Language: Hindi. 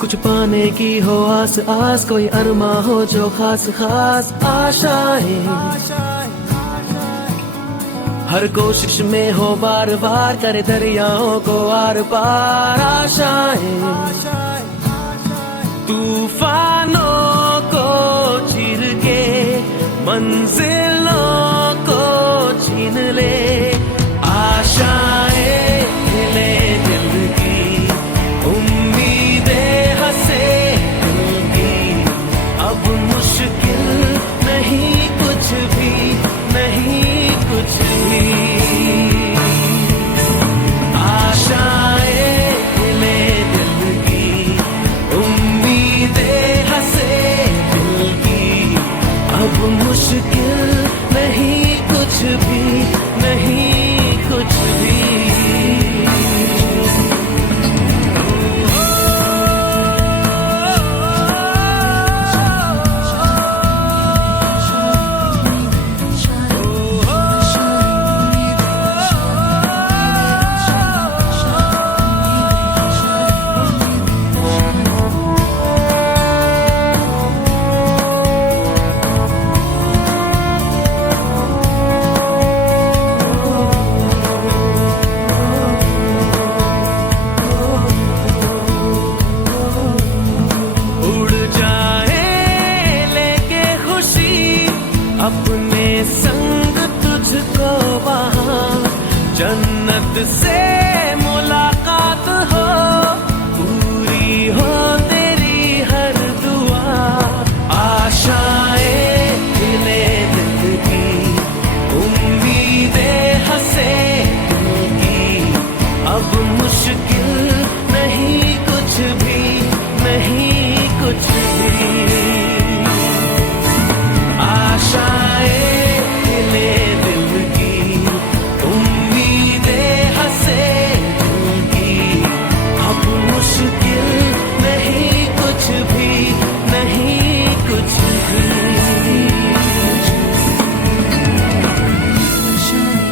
कुछ पाने की हो आस आस, कोई अरमा हो जो खास खास आशाएं। हर कोशिश में हो बार बार, करे दरियाओं को आर पार आशाएं। तूफानों को चीर के मंजिलों को छीन ले, आशाएं ले दिल की, उम्मीदें हंसे दिल की। अब मुश्किल नहीं कुछ भी, नहीं कुछ भी। आशाएं ले दिल की, उम्मीदें हंसे दिल की। अब मुश्किल नहीं कुछ भी, नहीं कुछ भी। अपने संग तुझको वहां जन्नत से